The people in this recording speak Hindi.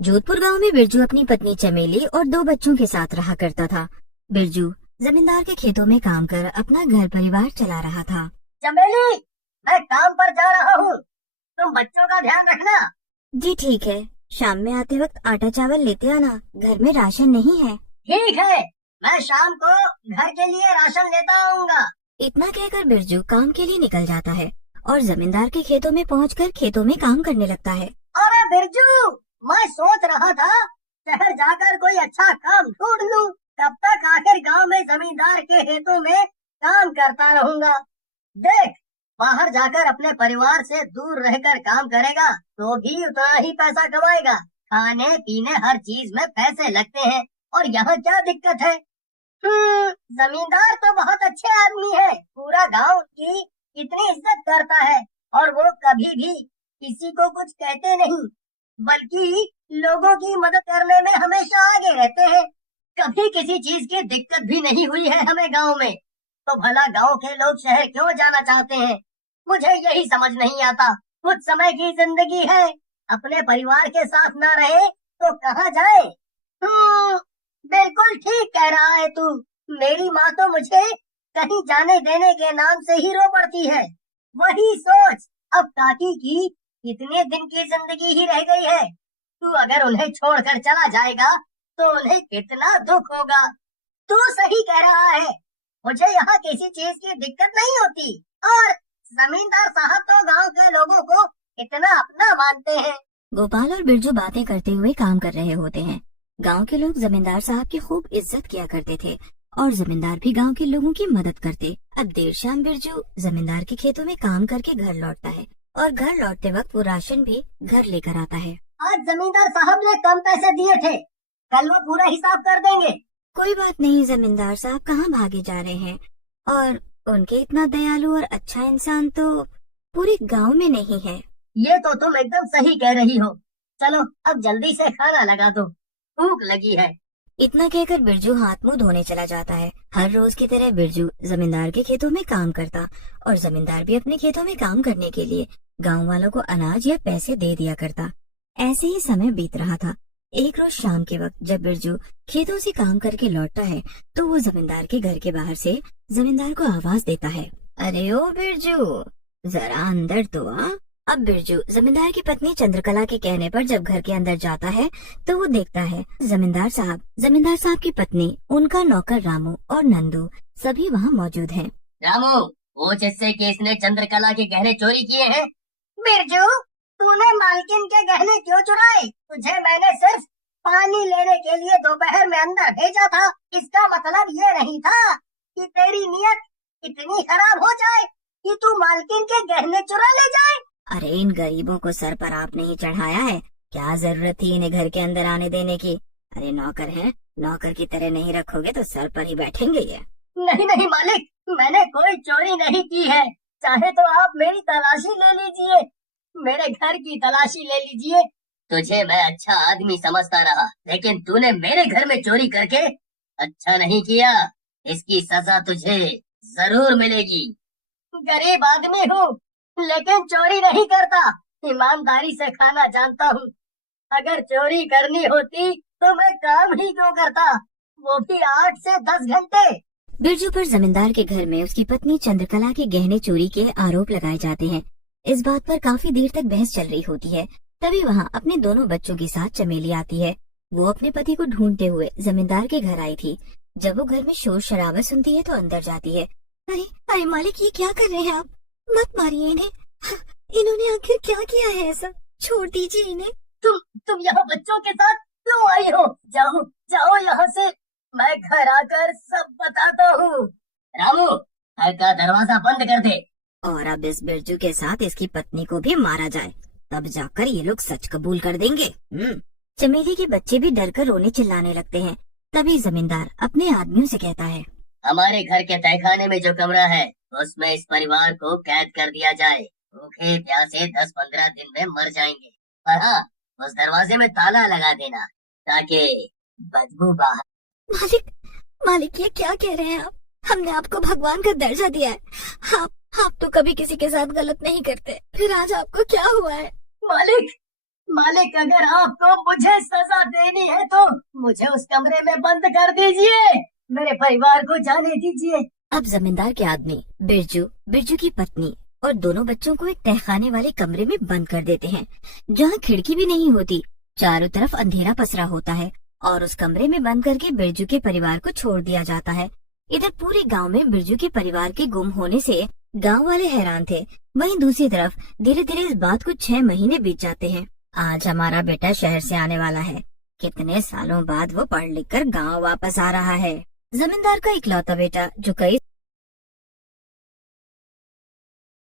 जोधपुर गांव में बिरजू अपनी पत्नी चमेली और 2 बच्चों के साथ रहा करता था। बिरजू जमींदार के खेतों में काम कर अपना घर परिवार चला रहा था। चमेली, मैं काम पर जा रहा हूँ, तुम बच्चों का ध्यान रखना। जी ठीक है, शाम में आते वक्त आटा चावल लेते आना, घर में राशन नहीं है। ठीक है, मैं शाम को घर के लिए राशन लेता आऊँगा। इतना कहकर बिरजू काम के लिए निकल जाता है और जमींदार के खेतों में पहुंचकर खेतों में काम करने लगता है। अरे बिरजू, मैं सोच रहा था शहर जाकर कोई अच्छा काम ढूंढ लूं, तब तक आखिर गांव में जमींदार के खेतों में काम करता रहूंगा। देख, बाहर जाकर अपने परिवार से दूर रहकर काम करेगा तो भी उतना ही पैसा कमाएगा। खाने पीने हर चीज में पैसे लगते हैं और यहाँ क्या दिक्कत है। जमींदार तो बहुत अच्छे आदमी है, पूरा गांव की इतनी इज्जत करता है और वो कभी भी किसी को कुछ कहते नहीं, बल्कि लोगों की मदद करने में हमेशा आगे रहते हैं। कभी किसी चीज की दिक्कत भी नहीं हुई है हमें गांव में, तो भला गांव के लोग शहर क्यों जाना चाहते हैं, मुझे यही समझ नहीं आता। कुछ समय की जिंदगी है, अपने परिवार के साथ ना रहे तो कहाँ जाए। बिल्कुल ठीक कह रहा है तू। मेरी माँ तो मुझे कहीं जाने देने के नाम से ही रो पड़ती है। वही सोच, अब काकी की कितने दिन की जिंदगी ही रह गई है। तू अगर उन्हें छोड़कर चला जाएगा तो उन्हें कितना दुख होगा। तू सही कह रहा है, मुझे यहाँ किसी चीज की दिक्कत नहीं होती और जमींदार साहब तो गांव के लोगों को इतना अपना मानते हैं। गोपाल और बिरजू बातें करते हुए काम कर रहे होते हैं। गांव के लोग जमींदार साहब की खूब इज्जत किया करते थे और जमींदार भी गांव के लोगों की मदद करते। अब देर शाम बिरजू जमींदार के खेतों में काम करके घर लौटता है और घर लौटते वक्त वो राशन भी घर लेकर आता है। आज जमींदार साहब ने कम पैसे दिए थे, कल वो पूरा हिसाब कर देंगे। कोई बात नहीं, जमींदार साहब कहाँ भागे जा रहे हैं और उनके इतना दयालु और अच्छा इंसान तो पूरे गांव में नहीं है। ये तो तुम एकदम सही कह रही हो। चलो अब जल्दी से खाना लगा दो, भूख लगी है। इतना कहकर बिरजू हाथ मुंह धोने चला जाता है। हर रोज की तरह बिरजू जमींदार के खेतों में काम करता और जमींदार भी अपने खेतों में काम करने के लिए गांव वालों को अनाज या पैसे दे दिया करता। ऐसे ही समय बीत रहा था। एक रोज शाम के वक्त जब बिरजू खेतों से काम करके लौटता है तो वो जमींदार के घर के बाहर से जमींदार को आवाज देता है, अरे ओ बिरजू, जरा अंदर तो आ। अब बिरजू जमींदार की पत्नी चंद्रकला के कहने पर जब घर के अंदर जाता है तो वो देखता है जमींदार साहब की पत्नी, उनका नौकर रामू और नंदू सभी वहाँ मौजूद हैं। रामू, वो जिससे कि इसने चंद्रकला के गहने चोरी किए हैं। बिरजू, तूने मालकिन के गहने क्यों चुराए? तुझे मैंने सिर्फ पानी लेने के लिए दोपहर में अंदर भेजा था। इसका मतलब ये नहीं था कि तेरी नीयत इतनी खराब हो जाए कि तू मालकिन के गहने चुरा ले जाए। अरे इन गरीबों को सर पर आपने ही चढ़ाया है, क्या जरूरत थी इन्हें घर के अंदर आने देने की। अरे नौकर हैं, नौकर की तरह नहीं रखोगे तो सर पर ही बैठेंगे ये। नहीं नहीं मालिक, मैंने कोई चोरी नहीं की है। चाहे तो आप मेरी तलाशी ले लीजिए, मेरे घर की तलाशी ले लीजिए। तुझे मैं अच्छा आदमी समझता रहा, लेकिन तूने मेरे घर में चोरी करके अच्छा नहीं किया। इसकी सजा तुझे जरूर मिलेगी। गरीब आदमी हूँ लेकिन चोरी नहीं करता, ईमानदारी से खाना जानता हूँ। अगर चोरी करनी होती तो मैं काम ही क्यों करता, वो भी 8 से 10 घंटे। बिरजू पर जमींदार के घर में उसकी पत्नी चंद्रकला के गहने चोरी के आरोप लगाए जाते हैं। इस बात पर काफी देर तक बहस चल रही होती है। तभी वहाँ अपने दोनों बच्चों के साथ चमेली आती है। वो अपने पति को ढूंढते हुए जमींदार के घर आई थी। जब वो घर में शोर शराबा सुनती है तो अंदर जाती है। अरे अरे मालिक, ये क्या कर रहे हैं आप? मत मारिए इन्हें, इन्होंने आखिर क्या किया है ऐसा? छोड़ दीजिए इन्हें। तुम यहाँ बच्चों के साथ क्यों आई हो? जाओ जाओ यहाँ से, मैं घर आकर सब बताता हूँ। रामू, घर का दरवाजा बंद कर दे। और अब इस बिरजू के साथ इसकी पत्नी को भी मारा जाए, तब जाकर ये लोग सच कबूल कर देंगे। चमेली के बच्चे भी डरकर रोने चिल्लाने लगते हैं। तभी जमींदार अपने आदमियों से कहता है, हमारे घर के तहखाने में जो कमरा है उसमें इस परिवार को कैद कर दिया जाए। भूखे प्यासे 10-15 दिन में मर जाएंगे। और हाँ, उस दरवाजे में ताला लगा देना ताकि बदबू बाहर। मालिक ये क्या कह रहे हैं आप? हमने आपको भगवान का दर्जा दिया है। आप तो कभी किसी के साथ गलत नहीं करते, फिर आज आपको क्या हुआ है? मालिक, मालिक, अगर आपको मुझे सजा देनी है तो मुझे उस कमरे में बंद कर दीजिए, मेरे परिवार को जाने दीजिए। अब जमींदार के आदमी बिरजू, बिरजू की पत्नी और दोनों बच्चों को एक तहखाने वाले कमरे में बंद कर देते हैं, जहाँ खिड़की भी नहीं होती। चारों तरफ अंधेरा पसरा होता है और उस कमरे में बंद करके बिरजू के परिवार को छोड़ दिया जाता है। इधर पूरे गांव में बिरजू के परिवार के गुम होने से गांव वाले हैरान थे। वहीं दूसरी तरफ धीरे धीरे इस बात को 6 महीने बीत जाते हैं। आज हमारा बेटा शहर से आने वाला है। कितने सालों बाद वो पढ़ लिख कर गाँव वापस आ रहा है। जमींदार का इकलौता बेटा जो कई